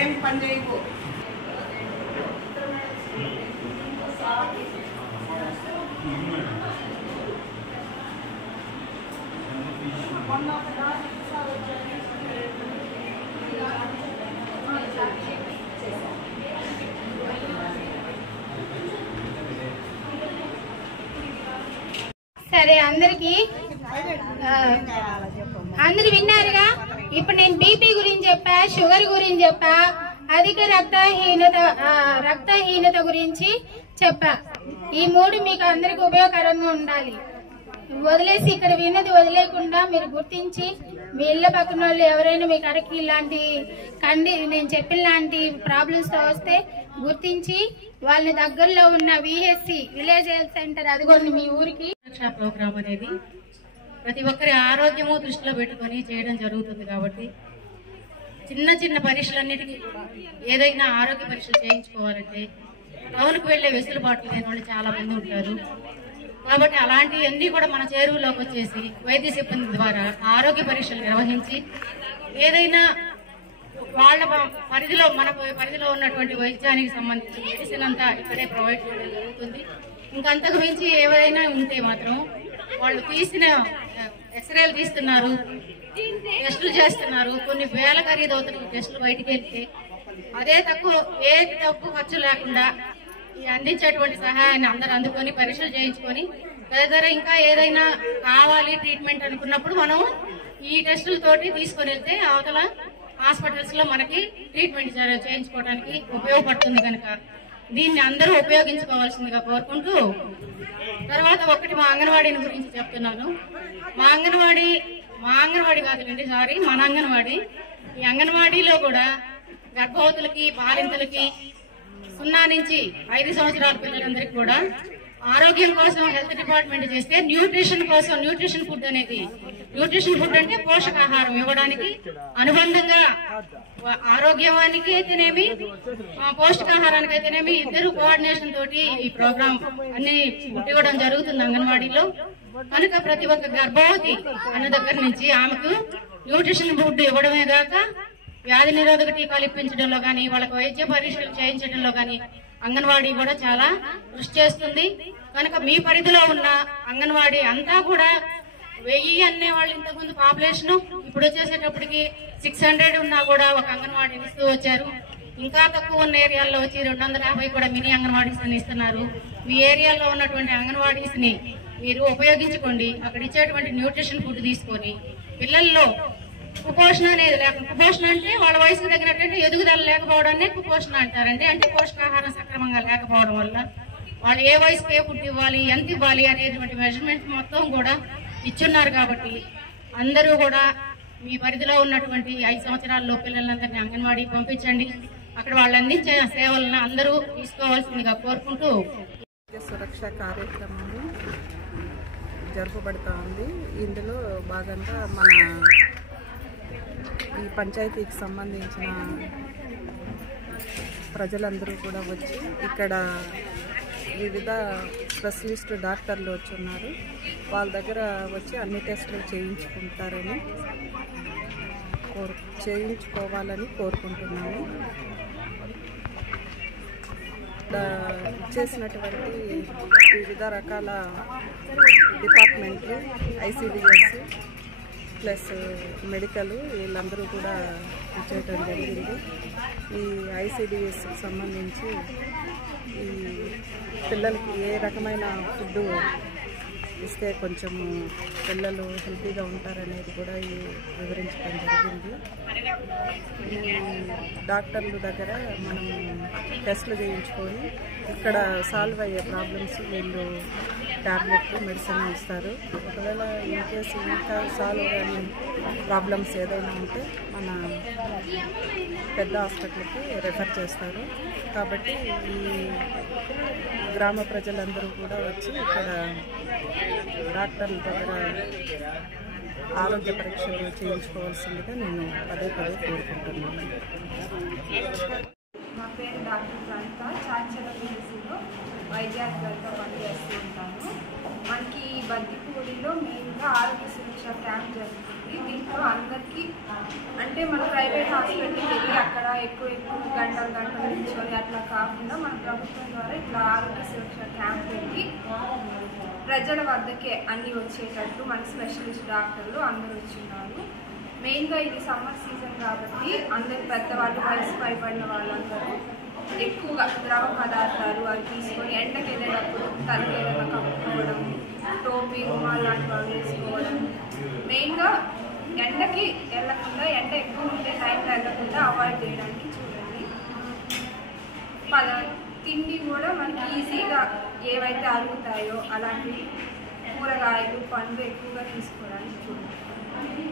ఏమి పని చేయకు సరే, అందరు విన్నారుగా. ఇప్పుడు నేను బీపీ గురించి చెప్పా, షుగర్ గురించి చెప్పా, అధిక రక్తహీనత గురించి చెప్పా. ఈ మూడు మీకు అందరికి ఉపయోగకరంగా ఉండాలి. వదిలేసి ఇక్కడ విన్నది వదిలేకుండా మీరు గుర్తించి మీ ఇళ్ల పక్కన వాళ్ళు ఎవరైనా మీకు అరకి ఇలాంటి నేను చెప్పిన లాంటి ప్రాబ్లమ్స్ తో వస్తే గుర్తించి వాళ్ళ దగ్గరలో ఉన్న విహెచ్సి విలేజ్ హెల్త్ సెంటర్ అదిగోండి మీ ఊరికి. ప్రోగ్రామ్ అనేది ప్రతి ఒక్కరి ఆరోగ్యము దృష్టిలో పెట్టుకొని చేయడం జరుగుతుంది. కాబట్టి చిన్న చిన్న పరీక్షలన్నిటికీ ఏదైనా ఆరోగ్య పరీక్షలు చేయించుకోవాలంటే టౌన్కు వెళ్లే వెసులుబాట్లు లేని వాళ్ళు చాలా మంది ఉంటారు. కాబట్టి అలాంటివన్నీ కూడా మన చేరువలోకి వచ్చేసి వైద్య సిబ్బంది ద్వారా ఆరోగ్య పరీక్షలు నిర్వహించి ఏదైనా వాళ్ళ పరిధిలో మన పరిధిలో ఉన్నటువంటి వైద్యానికి సంబంధించి మెడిసిన్ అంతా ఇక్కడే ప్రొవైడ్ చేయడం జరుగుతుంది. ఇంకంతకు మించి ఏవైనా ఉంటే మాత్రం వాళ్ళు తీసిన ఎక్స్రేలు తీస్తున్నారు, టెస్టులు చేస్తున్నారు. కొన్ని వేల ఖరీదు అవుతున్న టెస్టులు బయటికి వెళ్తే అదే ఏ తక్కువ ఖర్చు లేకుండా అందించేటువంటి సహాయాన్ని అందరూ అందుకొని పరీక్షలు చేయించుకొని తదితర ఇంకా ఏదైనా కావాలి ట్రీట్మెంట్ అనుకున్నప్పుడు మనం ఈ టెస్టులతోటి తీసుకొని వెళ్తే అవతల హాస్పిటల్స్ లో మనకి ట్రీట్మెంట్ చేయించుకోవడానికి ఉపయోగపడుతుంది. కనుక దీన్ని అందరూ ఉపయోగించుకోవాల్సిందిగా కోరుకుంటూ, తర్వాత ఒకటి మా అంగన్వాడీని గురించి చెప్తున్నాను. మా అంగన్వాడీ కాదులేండి, సారీ, మన అంగన్వాడీ. ఈ అంగన్వాడీలో కూడా గర్భవతులకి, బాలింతలకి, 0 నుంచి 5 సంవత్సరాల పిల్లలందరికీ కూడా ఆరోగ్యం కోసం హెల్త్ డిపార్ట్మెంట్ చేస్తే న్యూట్రిషన్ కోసం న్యూట్రిషన్ ఫుడ్ అంటే పోషకాహారం ఇవ్వడానికి అనుబంధంగా ఆరోగ్యానికి అయితేనేమి పౌష్టికాహారానికి అయితేనేమి ఇద్దరు కోఆర్డినేషన్ తోటి ఈ ప్రోగ్రాం అన్ని ఇవ్వడం జరుగుతుంది అంగన్వాడీలో. కనుక ప్రతి ఒక్క గర్భవతి అన్న దగ్గర నుంచి ఆమెకు న్యూట్రిషన్ ఫుడ్ ఇవ్వడమే కాక వ్యాధి నిరోధక టీకాలు ఇప్పించడంలో కానీ వాళ్ళకు వైద్య పరీక్షలు చేయించడంలో కానీ అంగన్వాడీ కూడా చాలా కృషి చేస్తుంది. కనుక మీ పరిధిలో ఉన్న అంగన్వాడీ అంతా కూడా 1000 అనే వాళ్ళు ఇంతకుముందు పాపులేషన్, ఇప్పుడు వచ్చేసేటప్పటికి 600 ఉన్నా కూడా ఒక అంగన్వాడీని ఇస్తూ వచ్చారు. ఇంకా తక్కువ ఉన్న ఏరియాల్లో వచ్చి 250 కూడా మినీ అంగన్వాడీస్ అని ఇస్తున్నారు. మీ ఏరియాలో ఉన్నటువంటి అంగన్వాడీస్ ని మీరు ఉపయోగించుకోండి. అక్కడ ఇచ్చేటువంటి న్యూట్రిషన్ ఫుడ్ తీసుకొని పిల్లల్లో కుపోషణ అనేది లేకుండా, కుపోషణ అంటే వాళ్ళ వయసుకు తగినటువంటి ఎదుగుదల లేకపోవడాన్ని కుపోషణ అంటారండి. అంటే పోషకాహారం సక్రమంగా లేకపోవడం వల్ల వాళ్ళు ఏ వయసుకు ఏ ఫుడ్ ఇవ్వాలి, ఎంత ఇవ్వాలి అనేటువంటి మెజర్మెంట్ మొత్తం కూడా ఇచ్చున్నారు. కాబట్టి అందరూ కూడా మీ పరిధిలో ఉన్నటువంటి 5 సంవత్సరాల్లో పిల్లలందరినీ అంగన్వాడీ పంపించండి. అక్కడ వాళ్ళు అందించే సేవలను అందరూ తీసుకోవాల్సిందిగా కోరుకుంటూ సురక్ష కార్యక్రమం జరుపబడుతూ ఉంది. ఇందులో భాగంగా మన ఈ పంచాయతీకి సంబంధించిన ప్రజలందరూ కూడా వచ్చి ఇక్కడ వివిధ స్పెషలిస్ట్ డాక్టర్లు వచ్చి ఉన్నారు. వాళ్ళ దగ్గర వచ్చి అన్ని టెస్టులు చేయించుకోవాలని కోరుకుంటున్నాను. చేసినటువంటి వివిధ రకాల డిపార్ట్మెంట్లు, ఐసిడిఎస్ ప్లస్ మెడికల్ వీళ్ళందరూ కూడా చేయటం జరిగింది. ఈ ఐసిడిఎస్కి సంబంధించి ఈ పిల్లలకి ఏ రకమైన ఫుడ్ ఇస్తే కొంచెము పిల్లలు హెల్తీగా ఉంటారనేది కూడా వివరించడం జరిగింది. ఈ డాక్టర్ల దగ్గర మనం టెస్టులు చేయించుకొని ఇక్కడ సాల్వ్ అయ్యే ప్రాబ్లమ్స్ వీళ్ళు ట్యాబ్లెట్లు మెడిసిన్ ఇస్తారు. ఒకవేళ ఇన్ కేసు ఇంకా సాల్వ్ కాని ప్రాబ్లమ్స్ ఏదైనా ఉంటే మన పెద్ద హాస్పిటల్కి రెఫర్ చేస్తారు. కాబట్టి ఈ గ్రామ ప్రజలందరూ కూడా వచ్చి ఇక్కడ డాక్టర్ల దగ్గర ఆరోగ్య పరీక్షలు చేయించుకోవాల్సిందిగా నేను పదే కోరుకుంటున్నాను. నా పేరు డాక్టర్ ప్రణిత, చాంచల పిఎస్సిలో వైద్యాధికారిగా పనిచేస్తూ ఉంటాను. మనకి ఈ బందిపూడిలో మెయిన్గా ఆరోగ్య సురక్ష క్యాంప్ జరుగుతుంది. దీంట్లో అందరికీ అంటే మన ప్రైవేట్ హాస్పిటల్కి వెళ్ళి అక్కడ ఎక్కువ గంటలు నిల్చొని అట్లా కాకుండా మన ప్రభుత్వం ద్వారా ఇట్లా ఆరోగ్య సురక్ష క్యాంప్ పెట్టి ప్రజల వద్దకే అన్నీ వచ్చేటట్టు మన స్పెషలిస్ట్ డాక్టర్లు అందరూ వచ్చిన్నారు. మెయిన్గా ఇది సమ్మర్ సీజన్ కాబట్టి అందరు పెద్దవాళ్ళు, వయసు పైబడిన వాళ్ళందరూ ఎక్కువగా ద్రవ పదార్థాలు అవి తీసుకొని ఎండకి వెళ్ళేటప్పుడు తలకి ఏదైనా కప్పుకోవడం, టోపీ, రుమాల్ లాంటివి వేసుకోవడం. మెయిన్గా ఎండకి వెళ్ళకుండా, ఎండ ఎక్కువ ఉండే టైంలో వెళ్ళకుండా అవాయిడ్ చేయడానికి చూడండి. తిండి కూడా మనకి ఈజీగా ఏవైతే అరుగుతాయో అలాంటి కూరగాయలు, పండ్లు ఎక్కువగా తీసుకోవడానికి చూడండి.